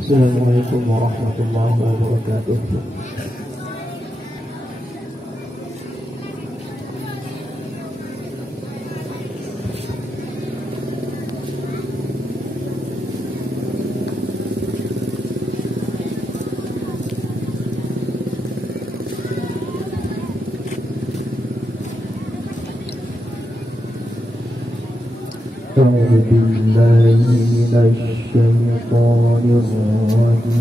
Assalamualaikum warahmatullahi wabarakatuh. أعوذ بالله من الشيطان الرجيم.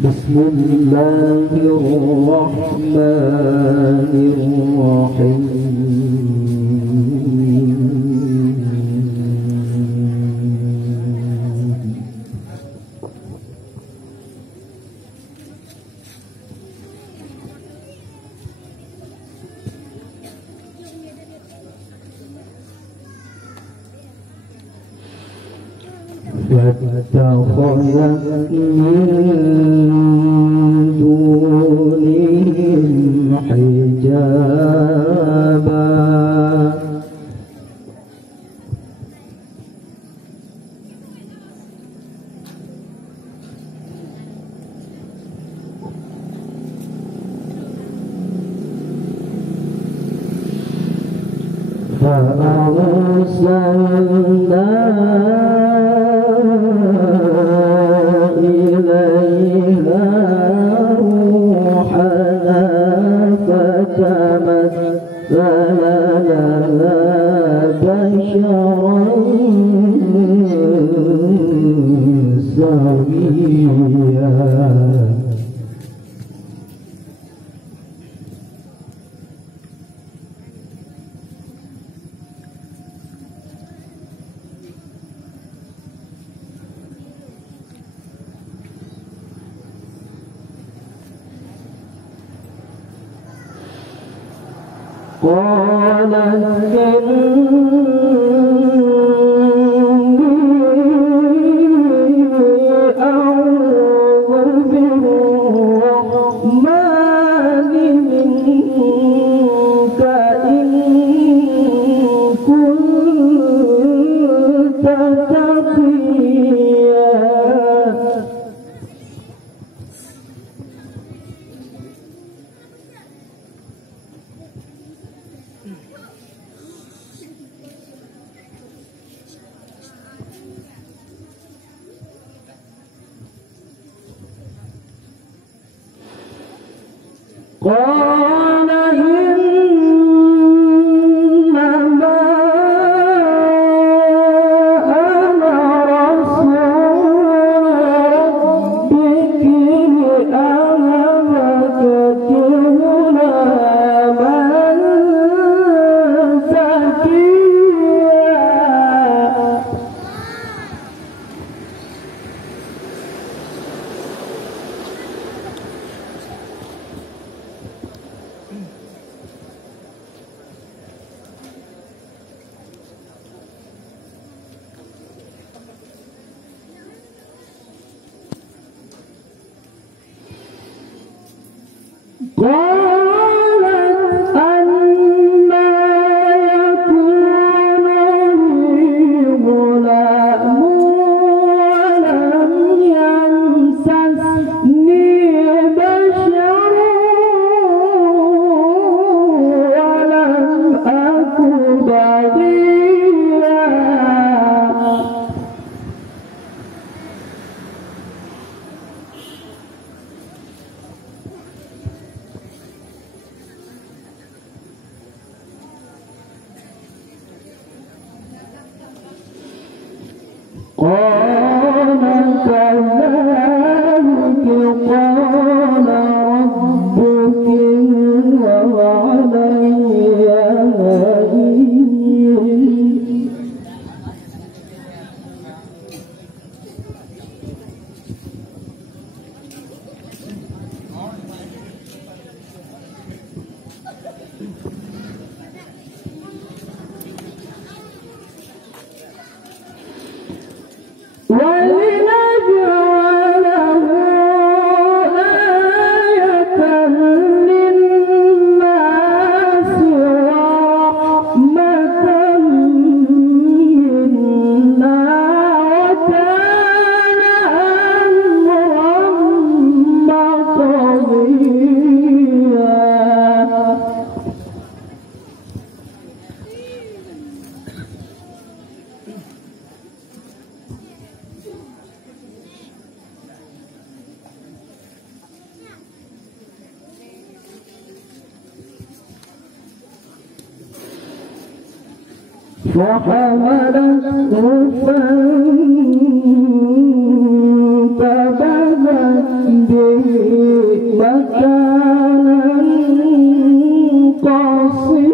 بسم الله الرحمن الرحيم. واتخذت من دونهم حجابا فأرسلنا إليها روحنا فتمثل لها بشرا سويا. قالت إني أعوذ بالرحمن منك إن كنت تقيا. قال إنما أنا رسول ربك لأهب لك غلاما زكيا. قالت أنى يكون لي غلام ولم يمسسني بشر ولم أك بغيا. قال كذلك قال ربك هو علي هين. فحملته فانتبذت به مكانا قصيا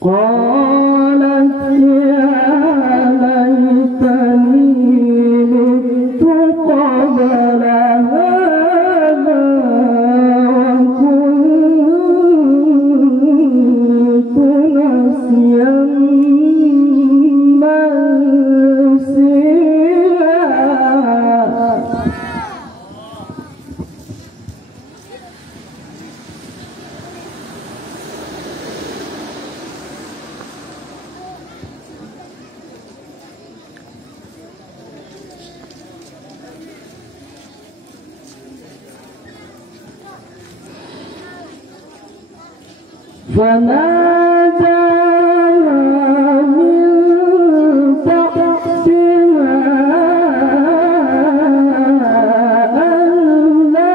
قالت يا ليتني مت قبل هذا وكنت نسيا منسيا فناداها من تحتها ألا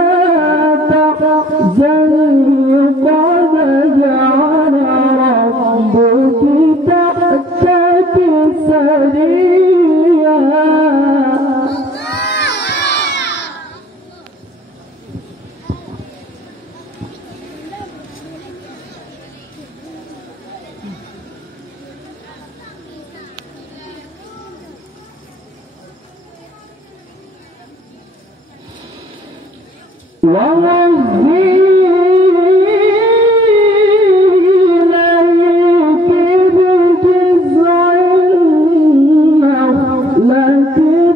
تحزني قد جعل ربك تحتك سريا ووهي إليك بجذع النخلة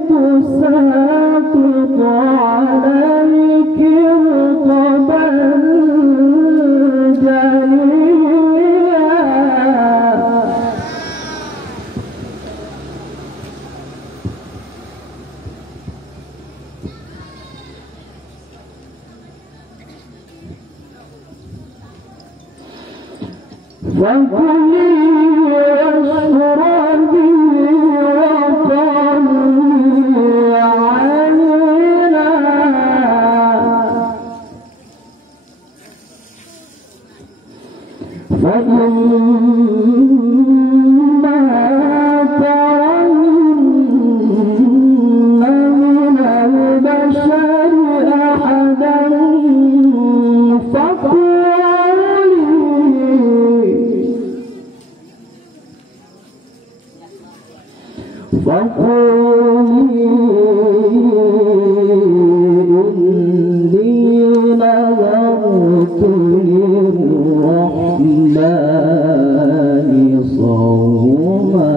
تساقط عليك رطبا جنيا فكلي واشربي وقري عينا فإما ترين من البشر أحدا فقولي إني نذرت للرحمن صوما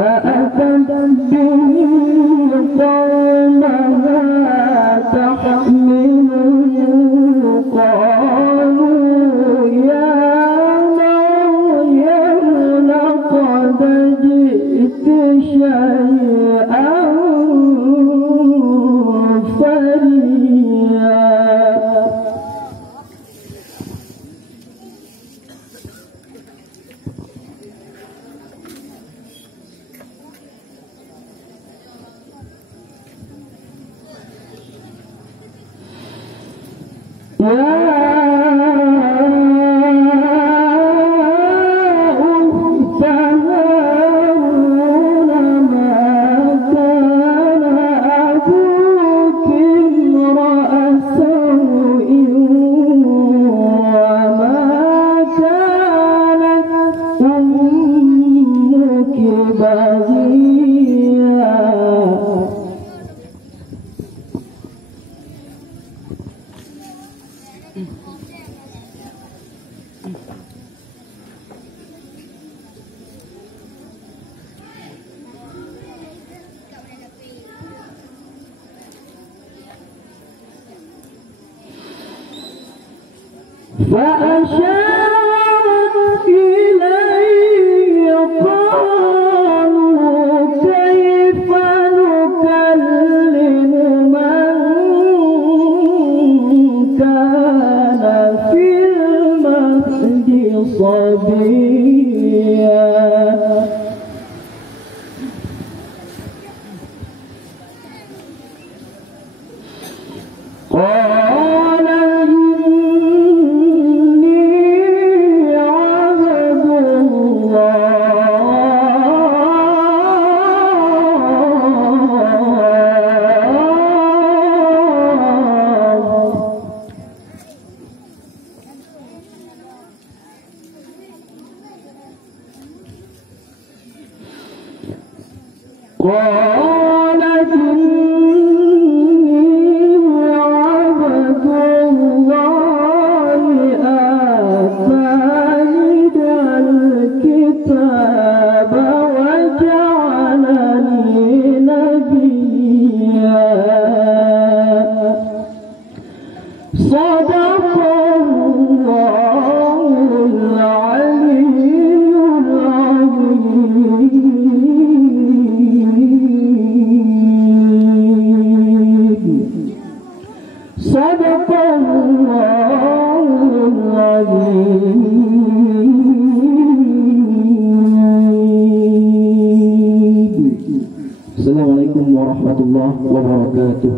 فأتت به قومها تحمله قالوا يا مريم لقد جئت شيئا فريا. فأشارت إليه قالوا كيف نكلم من كان في المهد صبيا. قالت إني عبد الله آتاني الكتاب وجعلني نبيا. صدق الله العلي العظيم. صدق الله العظيم. Assalamualaikum warahmatullahi wabarakatuh.